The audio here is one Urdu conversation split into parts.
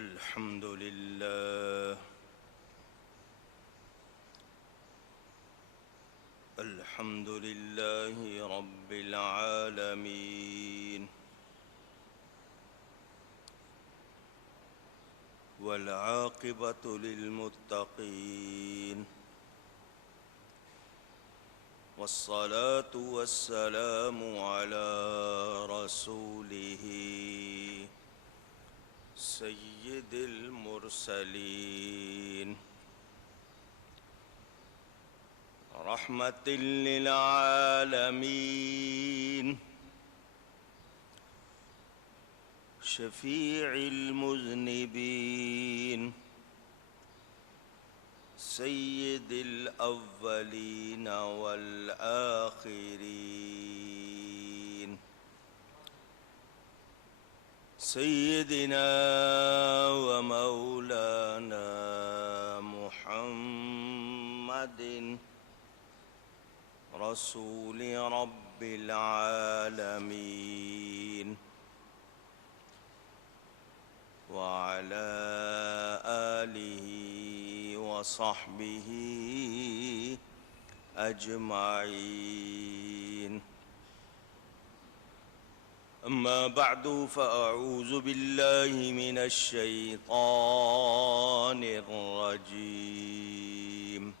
الحمد لله الحمد لله رب العالمين والعاقبة للمتقين والصلاة والسلام على رسوله سيد المرسلين رحمة للعالمين شفيع المذنبين سيد الأولين والآخرين سيدنا ومولانا محمد رسول رب العالمين وعلى آله وصحبه أجمعين. أما بعد فأعوذ بالله من الشيطان الرجيم.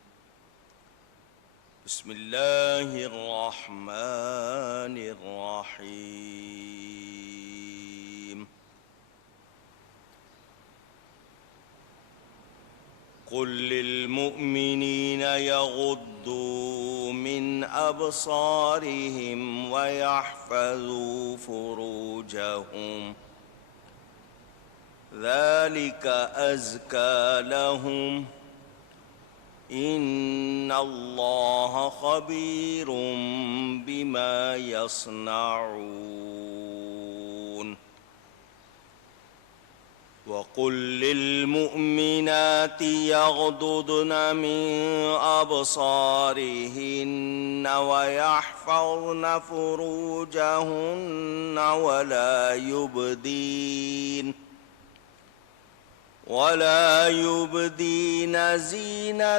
بسم الله الرحمن الرحيم. قل للمؤمنين يغضوا من أبصارهم ويحفظوا فروجهم ذلك أزكى لهم إن الله خبير بما يصنعون. وقل للمؤمنات يغضضن من أبصارهن ويحفظن فروجهن ولا يبدين زينتهن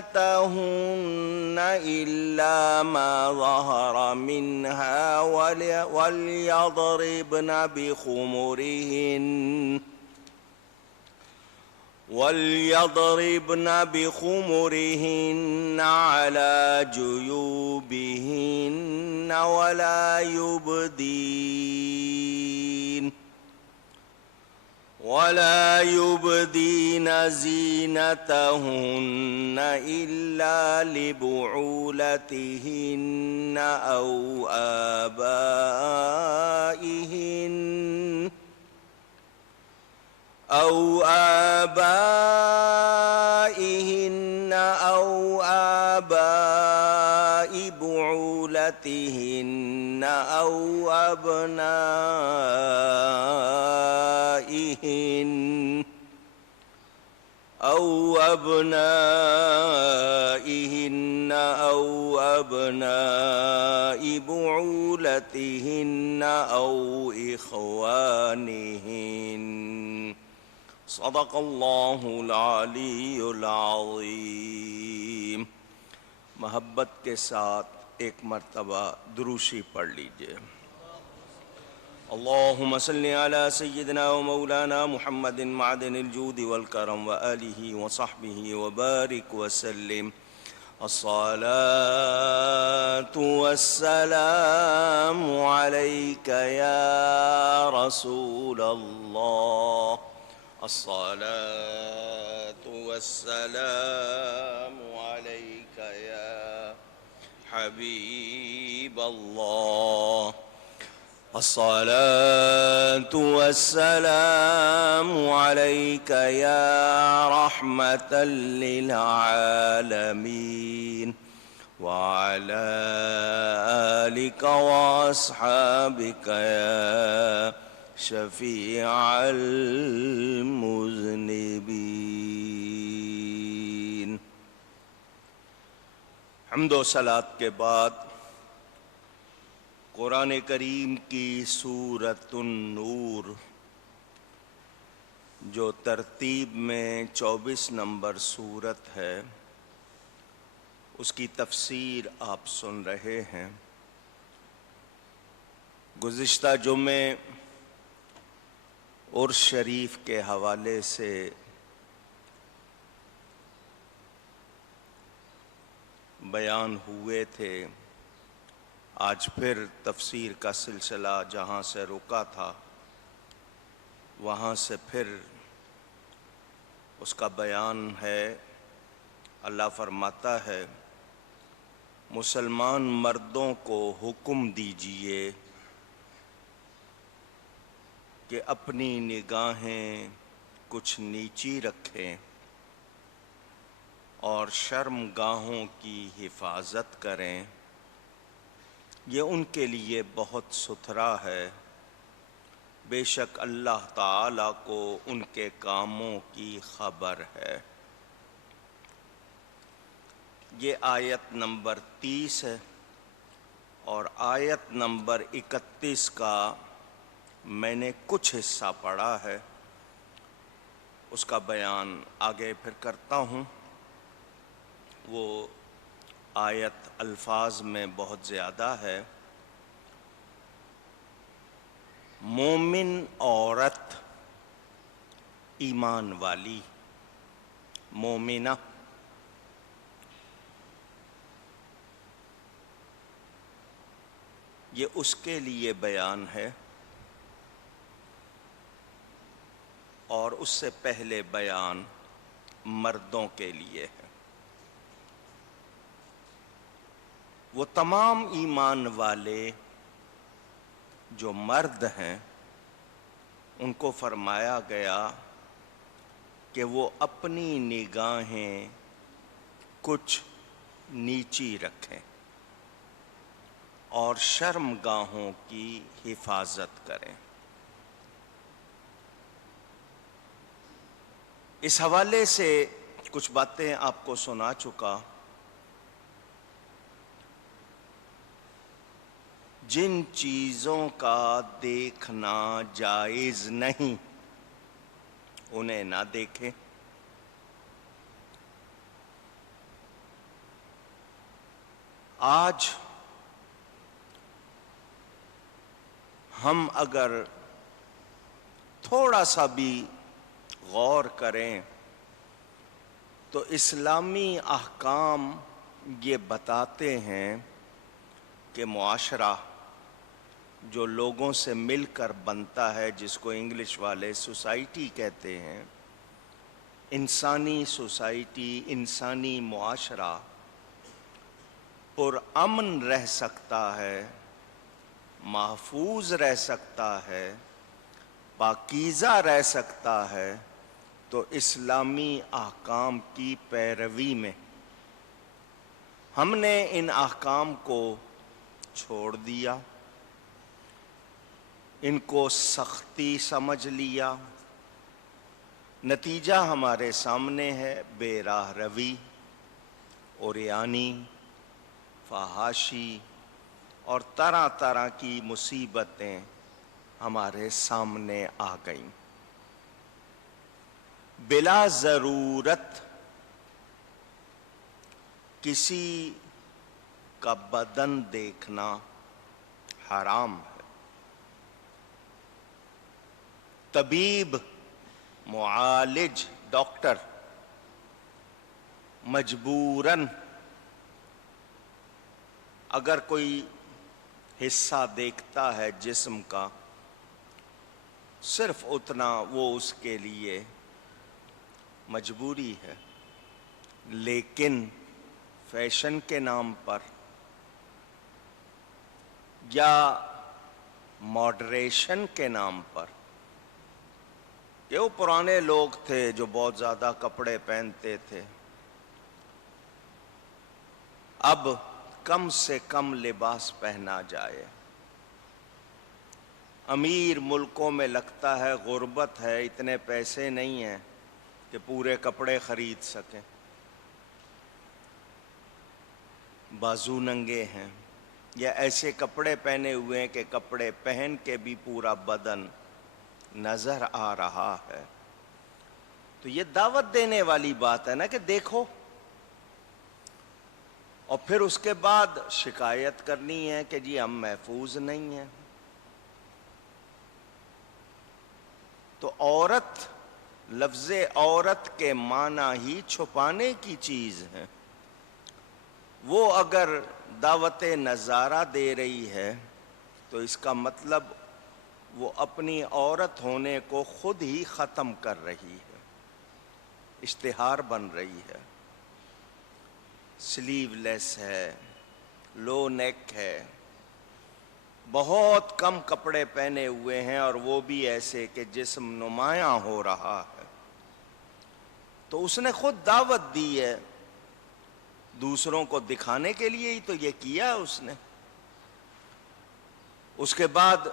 إلا ما ظهر منها وليضربن بخمرهن على جيوبهن ولا يبدين زينتهن إلا لبعولتهن أو آبائهن أو آباء بعولتهن أو أبناء بعولتهن أو إخوانهن. صدق الله العلی العظیم. محبت کے ساتھ ایک مرتبہ دروشی پڑھ لیجئے. اللہم صلی علی سیدنا و مولانا محمد معدن الجود والکرم وآلہ وصحبہ وبارک وسلم. الصلاة والسلام علیک یا رسول اللہ. الصلاة والسلام عليك يا حبيب الله. الصلاة والسلام عليك يا رحمة للعالمين وعلى آلك وأصحابك يا شفیع المذنبین. حمد و صلاۃ کے بعد قرآن کریم کی سورۃ النور جو ترتیب میں 24 نمبر سورت ہے اس کی تفسیر آپ سن رہے ہیں۔ گزشتہ جمعے عرس شریف کے حوالے سے بیان ہوئے تھے۔ آج پھر تفسیر کا سلسلہ جہاں سے رکا تھا وہاں سے پھر اس کا بیان ہے۔ اللہ فرماتا ہے، مسلمان مردوں کو حکم دیجئے کہ اپنی نگاہیں کچھ نیچی رکھیں اور شرم گاہوں کی حفاظت کریں، یہ ان کے لیے بہت ستھرا ہے۔ بے شک اللہ تعالیٰ کو ان کے کاموں کی خبر ہے۔ یہ آیت نمبر 30 ہے اور آیت نمبر 31 کا میں نے کچھ حصہ پڑھا ہے، اس کا بیان آگے پھر کرتا ہوں۔ وہ آیت الفاظ میں بہت زیادہ ہے۔ مومن عورت ایمان والی، مومنہ، یہ اس کے لیے بیان ہے اور اس سے پہلے بیان مردوں کے لیے ہے۔ وہ تمام ایمان والے جو مرد ہیں ان کو فرمایا گیا کہ وہ اپنی نگاہیں کچھ نیچی رکھیں اور شرم گاہوں کی حفاظت کریں۔ اس حوالے سے کچھ باتیں آپ کو سنا چکا۔ جن چیزوں کا دیکھنا جائز نہیں انہیں نہ دیکھیں۔ آج ہم اگر تھوڑا سا بھی غور کریں تو اسلامی احکام یہ بتاتے ہیں کہ معاشرہ جو لوگوں سے مل کر بنتا ہے، جس کو انگلش والے سوسائٹی کہتے ہیں، انسانی سوسائٹی، انسانی معاشرہ پرامن رہ سکتا ہے، محفوظ رہ سکتا ہے، پاکیزہ رہ سکتا ہے تو اسلامی احکام کی پیروی میں۔ ہم نے ان احکام کو چھوڑ دیا، ان کو سختی سمجھ لیا، نتیجہ ہمارے سامنے ہے۔ بے راہ روی، عریانی، فحاشی اور طرح طرح کی مصیبتیں ہمارے سامنے آ گئیں۔ بلا ضرورت کسی کا بدن دیکھنا حرام ہے۔ طبیب، معالج، ڈاکٹر مجبوراً اگر کوئی حصہ دیکھتا ہے جسم کا، صرف اتنا وہ اس کے لیے مجبوری ہے، لیکن فیشن کے نام پر یا ماڈریشن کے نام پر، کہ وہ پرانے لوگ تھے جو بہت زیادہ کپڑے پہنتے تھے، اب کم سے کم لباس پہنا جائے۔ امیر ملکوں میں لگتا ہے غربت ہے، اتنے پیسے نہیں ہیں کہ پورے کپڑے خرید سکیں، بازو ننگے ہیں یا ایسے کپڑے پہنے ہوئے ہیں کہ کپڑے پہن کے بھی پورا بدن نظر آ رہا ہے۔ تو یہ دعوت دینے والی بات ہے نا کہ دیکھو، اور پھر اس کے بعد شکایت کرنی ہے کہ جی ہم محفوظ نہیں ہیں۔ تو عورت، لفظ عورت کے معنی ہی چھپانے کی چیز ہے۔ وہ اگر دعوت نظارہ دے رہی ہے تو اس کا مطلب وہ اپنی عورت ہونے کو خود ہی ختم کر رہی ہے، اشتہار بن رہی ہے۔ سلیو لیس ہے، لو نیک ہے، بہت کم کپڑے پہنے ہوئے ہیں اور وہ بھی ایسے کہ جسم نمایاں ہو رہا ہے، تو اس نے خود دعوت دی ہے، دوسروں کو دکھانے کے لیے ہی تو یہ کیا اس نے۔ اس کے بعد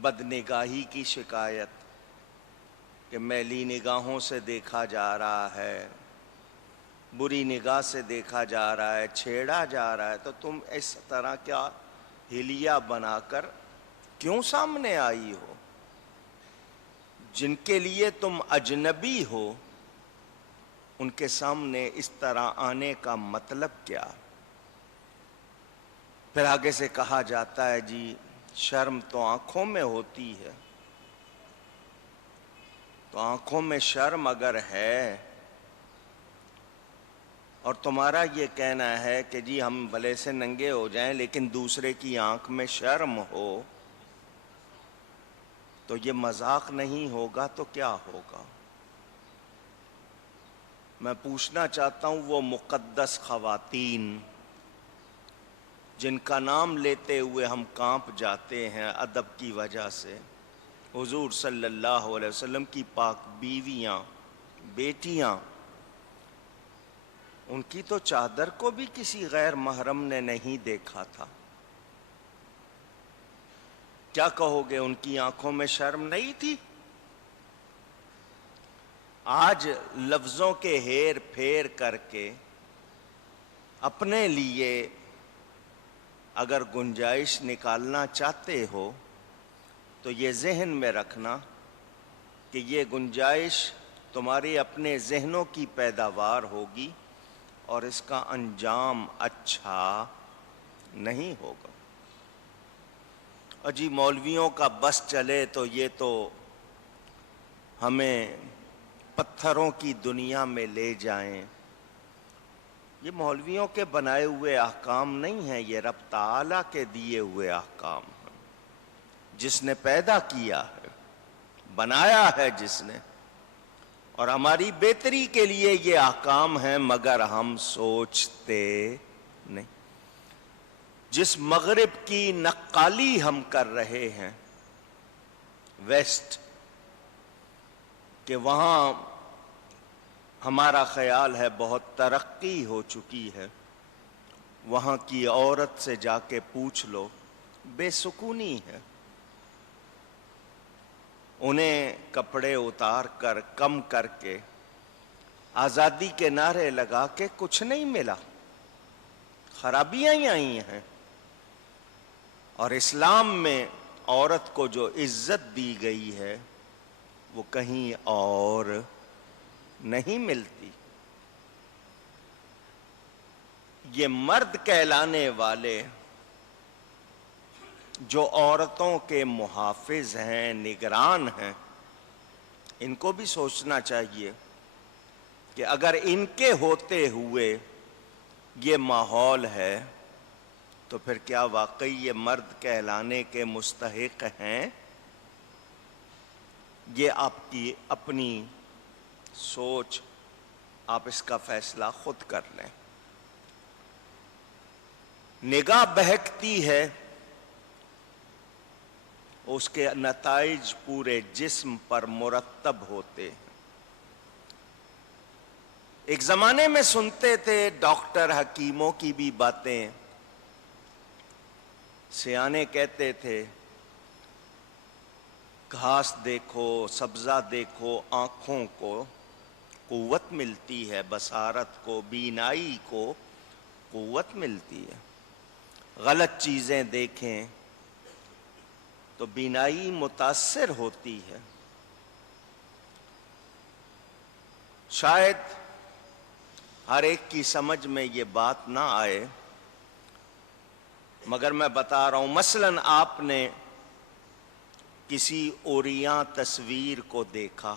بدنگاہی کی شکایت کہ میلی نگاہوں سے دیکھا جا رہا ہے، بری نگاہ سے دیکھا جا رہا ہے، چھیڑا جا رہا ہے، تو تم اس طرح کیا حلیہ بنا کر کیوں سامنے آئی ہو؟ جن کے لیے تم اجنبی ہو ان کے سامنے اس طرح آنے کا مطلب کیا؟ پھر آگے سے کہا جاتا ہے جی شرم تو آنکھوں میں ہوتی ہے، تو آنکھوں میں شرم اگر ہے اور تمہارا یہ کہنا ہے کہ جی ہم بھلے سے ننگے ہو جائیں لیکن دوسرے کی آنکھ میں شرم ہو، تو یہ مذاق نہیں ہوگا تو کیا ہوگا؟ میں پوچھنا چاہتا ہوں وہ مقدس خواتین جن کا نام لیتے ہوئے ہم کانپ جاتے ہیں ادب کی وجہ سے، حضور صلی اللہ علیہ وسلم کی پاک بیویاں، بیٹیاں، ان کی تو چادر کو بھی کسی غیر محرم نے نہیں دیکھا تھا، کیا کہو گے ان کی آنکھوں میں شرم نہیں تھی؟ آج لفظوں کے ہیر پھیر کر کے اپنے لیے اگر گنجائش نکالنا چاہتے ہو تو یہ ذہن میں رکھنا کہ یہ گنجائش تمہارے اپنے ذہنوں کی پیداوار ہوگی اور اس کا انجام اچھا نہیں ہوگا۔ اجی مولویوں کا بس چلے تو یہ تو ہمیں پتھروں کی دنیا میں لے جائیں، یہ مولویوں کے بنائے ہوئے احکام نہیں ہیں، یہ رب تعالیٰ کے دیے ہوئے احکام ہیں، جس نے پیدا کیا ہے، بنایا ہے جس نے، اور ہماری بہتری کے لیے یہ احکام ہیں، مگر ہم سوچتے نہیں۔ جس مغرب کی نقالی ہم کر رہے ہیں، ویسٹ، کہ وہاں ہمارا خیال ہے بہت ترقی ہو چکی ہے، وہاں کی عورت سے جا کے پوچھ لو، بے سکونی ہے، انہیں کپڑے اتار کر کم کر کے آزادی کے نعرے لگا کے کچھ نہیں ملا، خرابیاں ہی آئی ہیں۔ اور اسلام میں عورت کو جو عزت دی گئی ہے وہ کہیں اور نہیں ملتی۔ یہ مرد کہلانے والے جو عورتوں کے محافظ ہیں، نگران ہیں، ان کو بھی سوچنا چاہیے کہ اگر ان کے ہوتے ہوئے یہ ماحول ہے تو پھر کیا واقعی یہ مرد کہلانے کے مستحق ہیں؟ یہ آپ کی اپنی سوچ، آپ اس کا فیصلہ خود کر لیں۔ نگاہ بہکتی ہے، اس کے نتائج پورے جسم پر مرتب ہوتے ہیں۔ ایک زمانے میں سنتے تھے ڈاکٹر حکیموں کی بھی باتیں، سیانے کہتے تھے گھاس دیکھو، سبزہ دیکھو، آنکھوں کو قوت ملتی ہے، بصارت کو، بینائی کو قوت ملتی ہے، غلط چیزیں دیکھیں تو بینائی متاثر ہوتی ہے۔ شاید ہر ایک کی سمجھ میں یہ بات نہ آئے، مگر میں بتا رہا ہوں۔ مثلاً آپ نے کسی عوریاں تصویر کو دیکھا،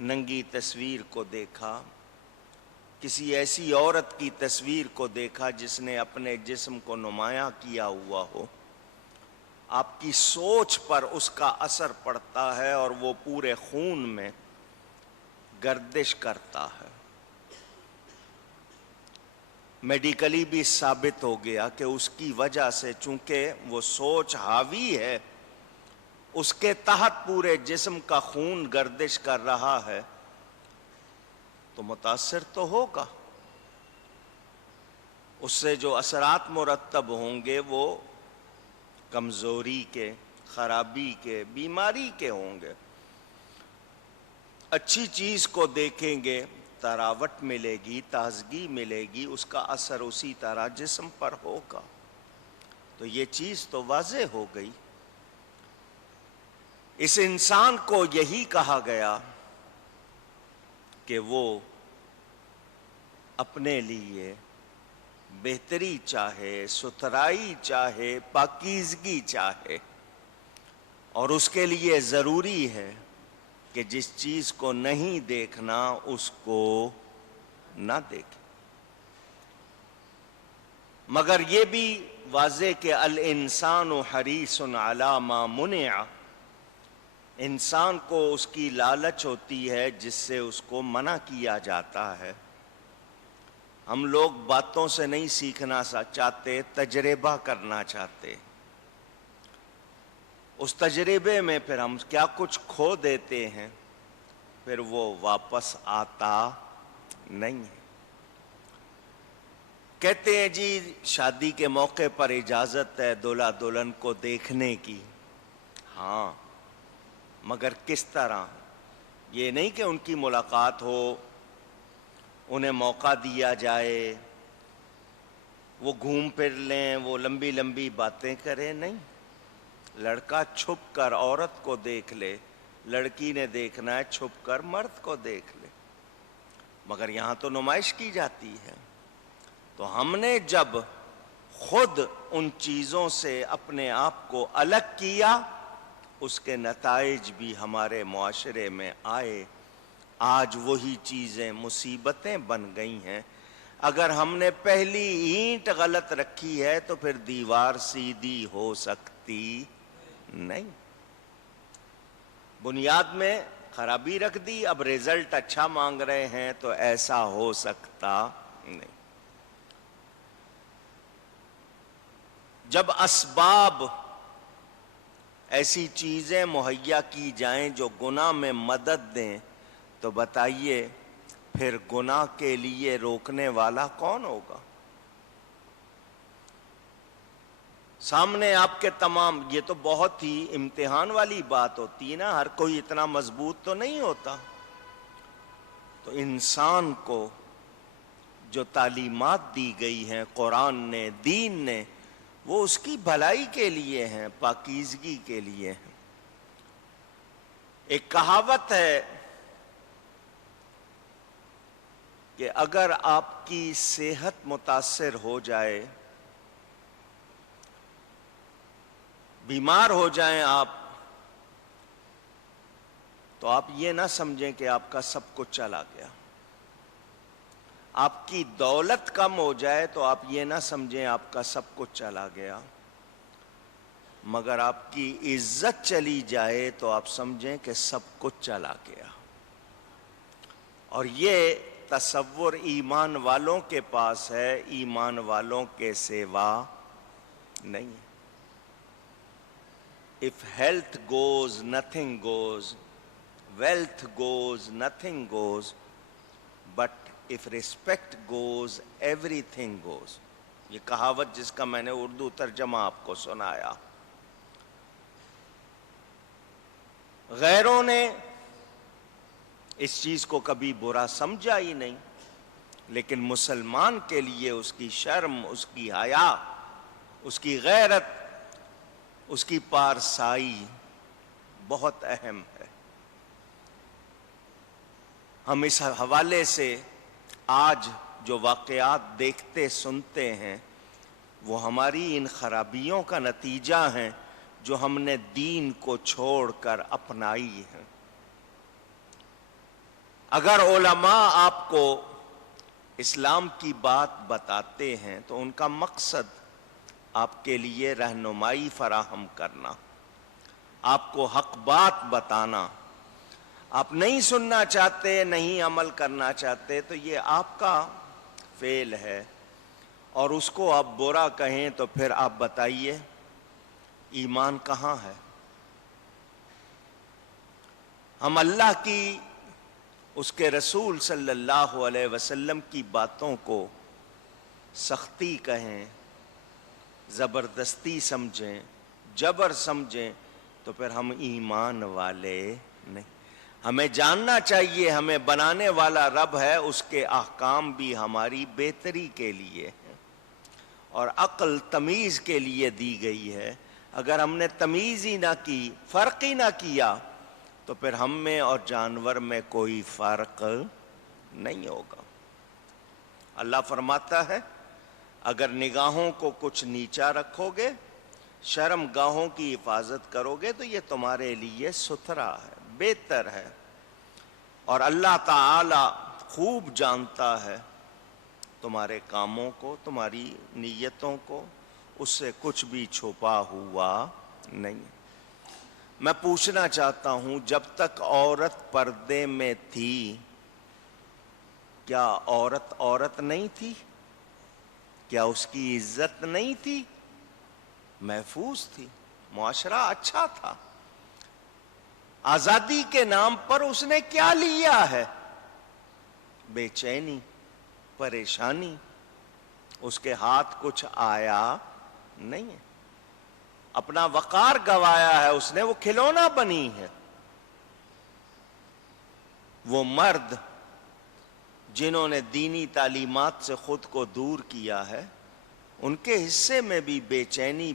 ننگی تصویر کو دیکھا، کسی ایسی عورت کی تصویر کو دیکھا جس نے اپنے جسم کو نمایاں کیا ہوا ہو، آپ کی سوچ پر اس کا اثر پڑتا ہے اور وہ پورے خون میں گردش کرتا ہے۔ میڈیکلی بھی ثابت ہو گیا کہ اس کی وجہ سے، چونکہ وہ سوچ حاوی ہے، اس کے تحت پورے جسم کا خون گردش کر رہا ہے، تو متاثر تو ہوگا۔ اس سے جو اثرات مرتب ہوں گے وہ کمزوری کے، خرابی کے، بیماری کے ہوں گے۔ اچھی چیز کو دیکھیں گے، تراوٹ ملے گی، تازگی ملے گی، اس کا اثر اسی طرح جسم پر ہوگا۔ تو یہ چیز تو واضح ہو گئی۔ اس انسان کو یہی کہا گیا کہ وہ اپنے لیے بہتری چاہے، ستھرائی چاہے، پاکیزگی چاہے، اور اس کے لیے ضروری ہے کہ جس چیز کو نہیں دیکھنا اس کو نہ دیکھے۔ مگر یہ بھی واضح کہ الانسان حریص علی ما منع، انسان کو اس کی لالچ ہوتی ہے جس سے اس کو منع کیا جاتا ہے۔ ہم لوگ باتوں سے نہیں سیکھنا چاہتے، تجربہ کرنا چاہتے۔ اس تجربے میں پھر ہم کیا کچھ کھو دیتے ہیں، پھر وہ واپس آتا نہیں ہے۔ کہتے ہیں جی شادی کے موقع پر اجازت ہے دولہا دلہن کو دیکھنے کی۔ ہاں، مگر کس طرح؟ یہ نہیں کہ ان کی ملاقات ہو، انہیں موقع دیا جائے، وہ گھوم پھر لیں، وہ لمبی لمبی باتیں کریں، نہیں۔ لڑکا چھپ کر عورت کو دیکھ لے، لڑکی نے دیکھنا ہے چھپ کر مرد کو دیکھ لے، مگر یہاں تو نمائش کی جاتی ہے۔ تو ہم نے جب خود ان چیزوں سے اپنے آپ کو الگ کیا، اس کے نتائج بھی ہمارے معاشرے میں آئے۔ آج وہی چیزیں مصیبتیں بن گئی ہیں۔ اگر ہم نے پہلی اینٹ غلط رکھی ہے تو پھر دیوار سیدھی ہو سکتی نہیں۔ بنیاد میں خرابی رکھ دی، اب رزلٹ اچھا مانگ رہے ہیں تو ایسا ہو سکتا نہیں۔ جب اسباب ایسی چیزیں مہیا کی جائیں جو گناہ میں مدد دیں، تو بتائیے پھر گناہ کے لیے روکنے والا کون ہوگا؟ سامنے آپ کے تمام، یہ تو بہت ہی امتحان والی بات ہوتی ہے نا، ہر کوئی اتنا مضبوط تو نہیں ہوتا۔ تو انسان کو جو تعلیمات دی گئی ہیں قرآن نے، دین نے، وہ اس کی بھلائی کے لیے ہیں، پاکیزگی کے لیے ہیں۔ ایک کہاوت ہے کہ اگر آپ کی صحت متاثر ہو جائے، بیمار ہو جائیں آپ، تو آپ یہ نہ سمجھیں کہ آپ کا سب کچھ چلا گیا۔ آپ کی دولت کم ہو جائے تو آپ یہ نہ سمجھیں آپ کا سب کچھ چلا گیا، مگر آپ کی عزت چلی جائے تو آپ سمجھیں کہ سب کچھ چلا گیا۔ اور یہ تصور ایمان والوں کے پاس ہے، ایمان والوں کے سوا نہیں۔ If health goes, nothing goes. Wealth goes, nothing goes. But if respect goes, everything goes. یہ کہاوت جس کا میں نے اردو ترجمہ آپ کو سنایا۔ غیروں نے اس چیز کو کبھی برا سمجھا ہی نہیں، لیکن مسلمان کے لیے اس کی شرم، اس کی حیا، اس کی غیرت، اس کی پارسائی بہت اہم ہے۔ ہم اس حوالے سے آج جو واقعات دیکھتے سنتے ہیں وہ ہماری ان خرابیوں کا نتیجہ ہیں جو ہم نے دین کو چھوڑ کر اپنائی ہے۔ اگر علماء آپ کو اسلام کی بات بتاتے ہیں تو ان کا مقصد آپ کے لیے رہنمائی فراہم کرنا، آپ کو حق بات بتانا۔ آپ نہیں سننا چاہتے، نہیں عمل کرنا چاہتے تو یہ آپ کا فعل ہے، اور اس کو آپ برا کہیں تو پھر آپ بتائیے ایمان کہاں ہے؟ ہم اللہ کی، اس کے رسول صلی اللہ علیہ وسلم کی باتوں کو سختی کہیں، زبردستی سمجھیں، جبر سمجھیں تو پھر ہم ایمان والے نہیں۔ ہمیں جاننا چاہیے ہمیں بنانے والا رب ہے، اس کے احکام بھی ہماری بہتری کے لیے ہیں اور عقل تمیز کے لیے دی گئی ہے۔ اگر ہم نے تمیز ہی نہ کی، فرق ہی نہ کیا تو پھر ہم میں اور جانور میں کوئی فرق نہیں ہوگا۔ اللہ فرماتا ہے اگر نگاہوں کو کچھ نیچا رکھو گے، شرم گاہوں کی حفاظت کرو گے تو یہ تمہارے لیے ستھرا ہے، بہتر ہے، اور اللہ تعالی خوب جانتا ہے تمہارے کاموں کو، تمہاری نیتوں کو، اس سے کچھ بھی چھپا ہوا نہیں۔ میں پوچھنا چاہتا ہوں جب تک عورت پردے میں تھی کیا عورت عورت نہیں تھی؟ کیا اس کی عزت نہیں تھی؟ محفوظ تھی، معاشرہ اچھا تھا۔ آزادی کے نام پر اس نے کیا لیا ہے؟ بے چینی، پریشانی، اس کے ہاتھ کچھ آیا نہیں ہے، اپنا وقار گوایا ہے اس نے، وہ کھلونا بنی ہے۔ وہ مرد جنہوں نے دینی تعلیمات سے خود کو دور کیا ہے ان کے حصے میں بھی بے چینی